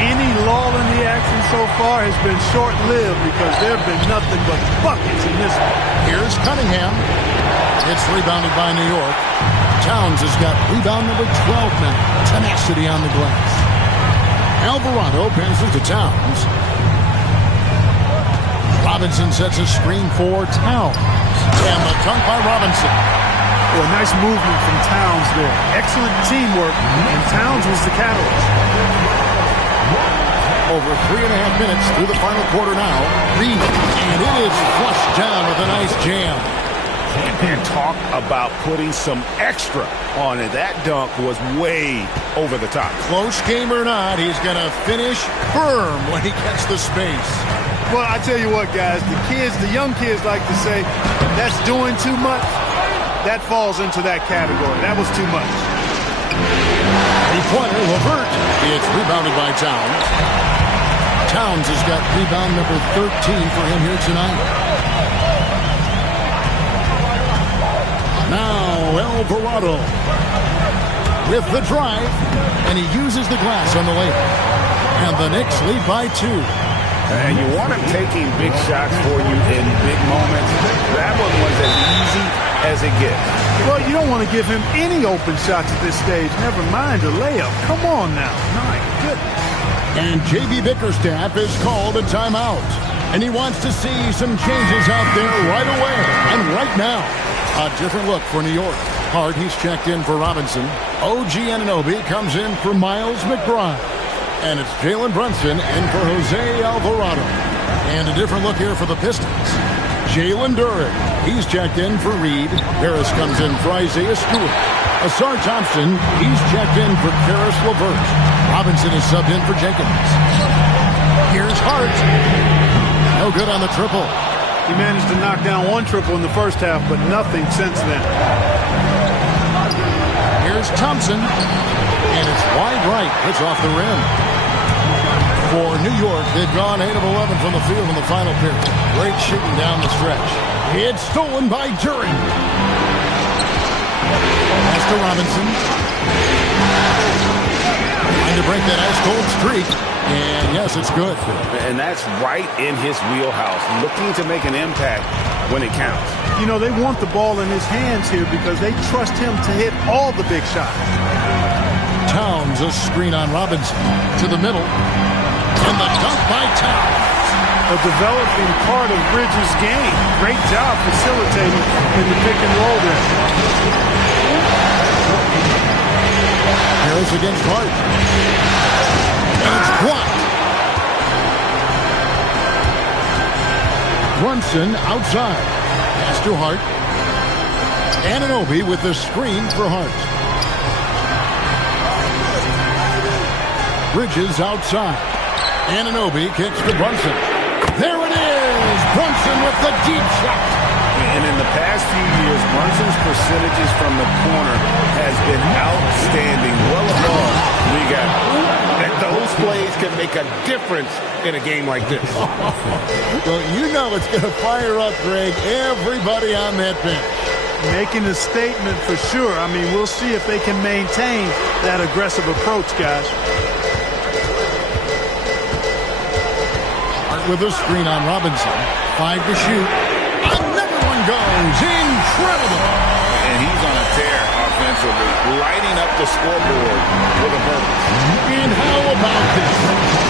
Any lull in the action so far has been short-lived because there have been nothing but buckets in this one. Here's Cunningham. It's rebounded by New York. Towns has got rebound number 12 now. Tenacity on the glass. Alvarado passes to Towns. Robinson sets a screen for Towns. And the dunk by Robinson. Well, nice movement from Towns there. Excellent teamwork, and Towns was the catalyst. Over 3.5 minutes through the final quarter now. Reed, and it is flushed down with a nice jam. And talk about putting some extra on it. That dunk was way over the top. Close game or not, he's going to finish firm when he gets the space. Well, I tell you what, guys, the young kids like to say, that's doing too much. That falls into that category. That was too much. Three-pointer, LeVert. It's rebounded by Towns. Towns has got rebound number 13 for him here tonight. Now Alvarado with the drive, and he uses the glass on the layup. And the Knicks lead by 2. And you want him taking big shots for you in big moments. That one was as easy as it gets. Well, you don't want to give him any open shots at this stage. Never mind a layup. Come on now. My goodness. And J.B. Bickerstaff is called a timeout. And he wants to see some changes out there right away. And right now, a different look for New York. Hart, he's checked in for Robinson. OG Anunoby comes in for Miles McBride. And it's Jalen Brunson in for Jose Alvarado. And a different look here for the Pistons. Jalen Duren, he's checked in for Reed. Harris comes in for Isaiah Stewart. Asar Thompson, he's checked in for Karis LeVert. Robinson is subbed in for Jenkins. Here's Hart. No good on the triple. He managed to knock down one triple in the first half, but nothing since then. Here's Thompson, and it's wide right. It's off the rim. For New York, they've gone 8 of 11 from the field in the final period. Great shooting down the stretch. It's stolen by Duran. Pass to Robinson. Trying to break that ice-cold streak. And yes, it's good. And that's right in his wheelhouse. Looking to make an impact when it counts. You know, they want the ball in his hands here because they trust him to hit all the big shots. Towns, a screen on Robinson. To the middle. And the dunk by Towns. A developing part of Bridges' game. Great job facilitating in the pick and roll there. Harris against Hart. And it's blocked. Brunson outside. Pass to Hart. Anunoby with the screen for Hart. Bridges outside. Anunoby kicks to Brunson. There it is! Brunson with the deep shot. And in the past few years, Brunson's percentages from the corner has been outstanding, well above league average. And those plays can make a difference in a game like this. Well, you know it's going to fire up, Greg, everybody on that bench. Making a statement for sure. I mean, we'll see if they can maintain that aggressive approach, guys. Hart with a screen on Robinson. 5 to shoot. Another one goes. Incredible. And he's on a tear offensively, lighting up the scoreboard with a purpose. And how about this?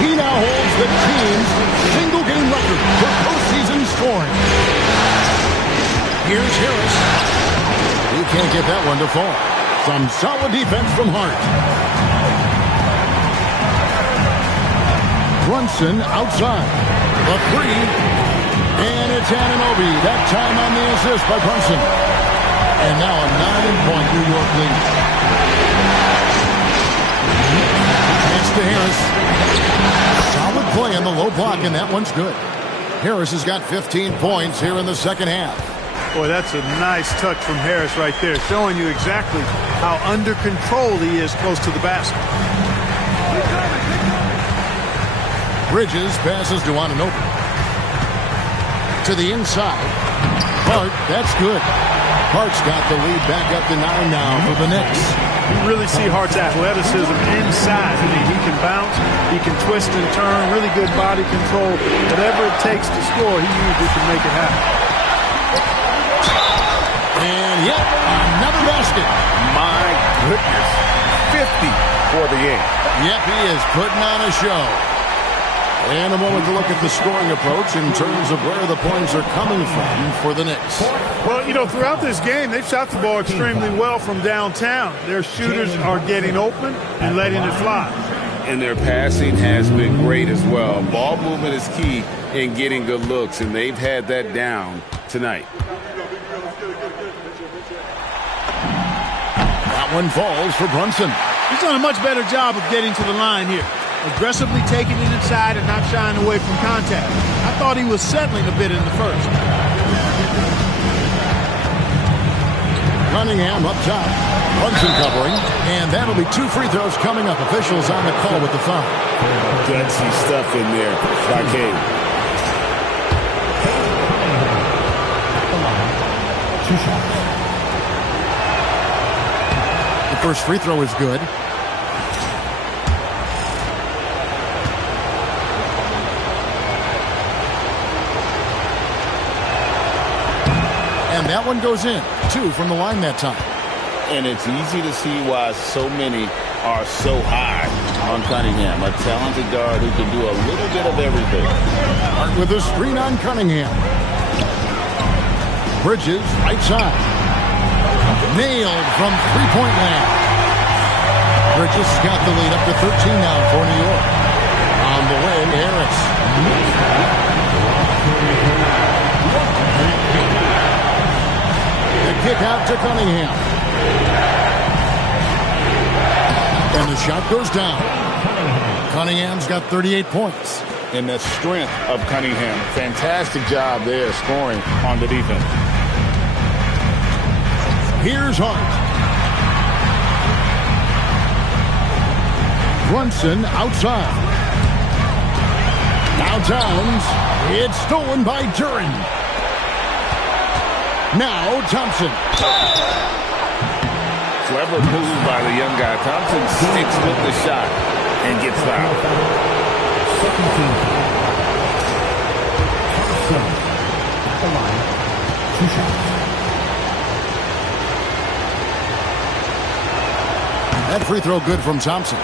He now holds the team's single-game record for postseason scoring. Here's Harris. He can't get that one to fall. Some solid defense from Hart. Brunson outside. The three. And it's Anunoby. That time on the assist by Brunson. And now a 9-point New York lead. Pass to Harris. Solid play on the low block, and that one's good. Harris has got 15 points here in the second half. Boy, that's a nice touch from Harris right there, showing you exactly how under control he is close to the basket. Bridges passes to Anunoby. To the inside. Hart, that's good. Hart's got the lead back up to 9 now for the Knicks. You really see Hart's athleticism inside. I mean, he can bounce, he can twist and turn, really good body control. Whatever it takes to score, he usually can make it happen. And yet, another basket. My goodness. 50 for the game. Yep, he is putting on a show. And a moment to look at the scoring approach in terms of where the points are coming from for the Knicks. Well, you know, throughout this game, they've shot the ball extremely well from downtown. Their shooters are getting open and letting it fly. And their passing has been great as well. Ball movement is key in getting good looks, and they've had that down tonight. That one falls for Brunson. He's done a much better job of getting to the line here. Aggressively taking it inside and not shying away from contact. I thought he was settling a bit in the first. Cunningham up top. Brunson covering. And that'll be 2 free throws coming up. Officials on the call with the foul. Gutsy stuff in there by Cade. 2 shots. The first free throw is good. And that one goes in. 2 from the line that time. And it's easy to see why so many are so high on Cunningham. A talented guard who can do a little bit of everything. Hart with a screen on Cunningham. Bridges, right side. Nailed from three-point land. Bridges got the lead up to 13 now for New York. On the way, Harris. Kick out to Cunningham. And the shot goes down. Cunningham's got 38 points. and the strength of Cunningham. Fantastic job there scoring on the defense. Here's Hart. Brunson outside. Now Towns. It's stolen by Duren. Now Thompson. Clever move by the young guy. Thompson sticks with the shot and gets fouled. That free throw good from Thompson.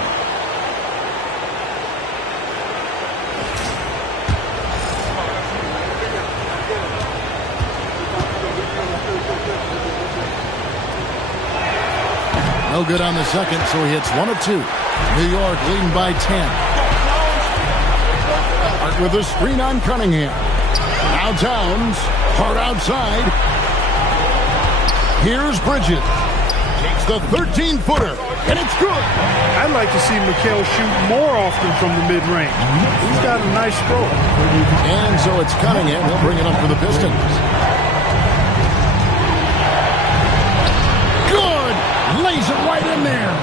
No good on the second, so he hits 1 of 2. New York leading by 10. Hart with a screen on Cunningham. Now Towns. Hart outside. Here's Bridges. Takes the 13-footer, and it's good. I'd like to see Mikal shoot more often from the mid-range. He's got a nice stroke. And so it's Cunningham. He'll bring it up for the Pistons. Good! Lays it right in there.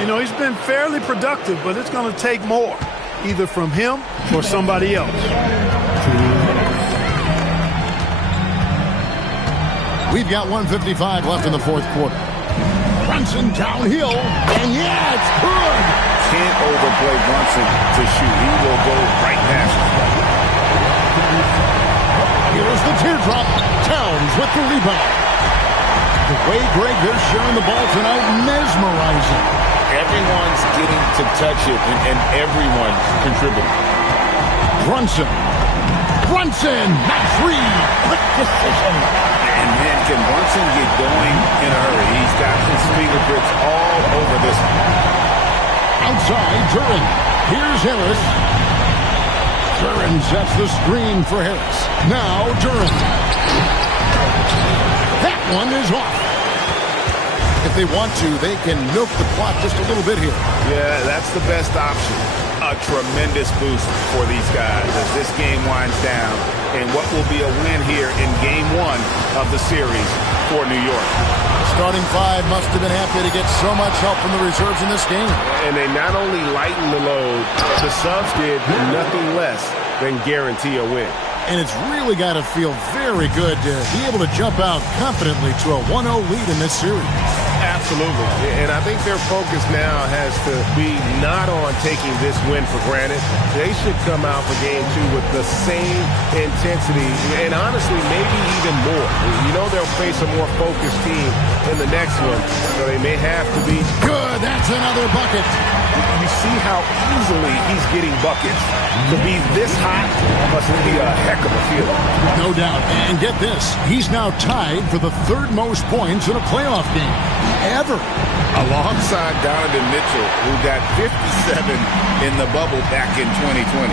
You know, he's been fairly productive, but it's going to take more, either from him or somebody else. We've got 1:55 left in the fourth quarter. Brunson downhill, and yeah, it's good. Can't overplay Brunson to shoot. He will go right past him. Here's the teardrop. Towns with the rebound. The way, Greg, they're sharing the ball tonight, mesmerizing. Everyone's getting to touch it, and everyone contributing. Brunson. Nice read. Quick decision. And man, can Brunson get going in a hurry? He's got his fingerprints all over this one. Outside, Duren. Here's Harris. Duren sets the screen for Harris. Now Duren. That one is off. If they want to, they can milk the clock just a little bit here. Yeah, that's the best option. A tremendous boost for these guys as this game winds down in what will be a win here in Game 1 of the series for New York. Starting five must have been happy to get so much help from the reserves in this game. And they not only lightened the load, the subs did nothing less than guarantee a win. And it's really got to feel very good to be able to jump out confidently to a 1-0 lead in this series. Absolutely. And I think their focus now has to be not on taking this win for granted. They should come out for Game 2 with the same intensity and honestly maybe even more. You know they'll face a more focused team in the next one, so they may have to be good. That's another bucket. You see how easily he's getting buckets. To be this hot must be a heck of a feeling. No doubt. And get this, he's now tied for the third most points in a playoff game ever. Alongside Donovan Mitchell, who got 57 in the bubble back in 2020.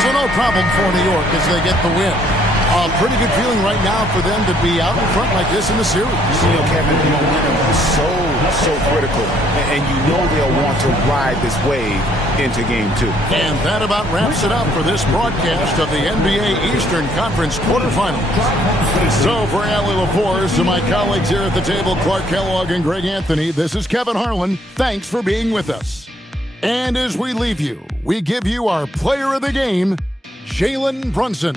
So no problem for New York as they get the win. A pretty good feeling right now for them to be out in front like this in the series. You know, Kevin, momentum is so critical. And you know they'll want to ride this wave into Game 2. And that about wraps it up for this broadcast of the NBA Eastern Conference quarterfinals. So for Allie LaForce and my colleagues here at the table, Clark Kellogg and Greg Anthony, this is Kevin Harlan. Thanks for being with us. And as we leave you, we give you our player of the game, Jalen Brunson.